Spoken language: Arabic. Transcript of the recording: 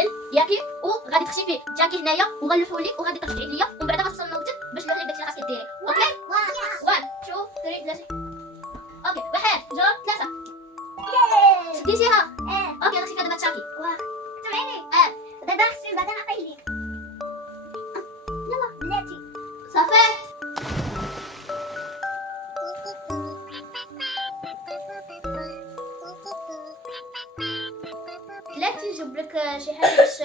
قبل ياكي وغادي تخشي فيه جاكي هنايا وغنلوحو ليك وغادي ترجعي ليا ومن بعد غتوصل نوبتك باش نلوح لك داكشي اللي خاصك ديري. اوكي 1 2 3 بلاتي. اوكي 1 2 3 شديتيها. اوكي غنمشي فيها دابا تشاكي. سمعيني دابا خصني بعدا نعطيه ليك. يلا بلاتي صافي لا تجيب لك شي حاجه باش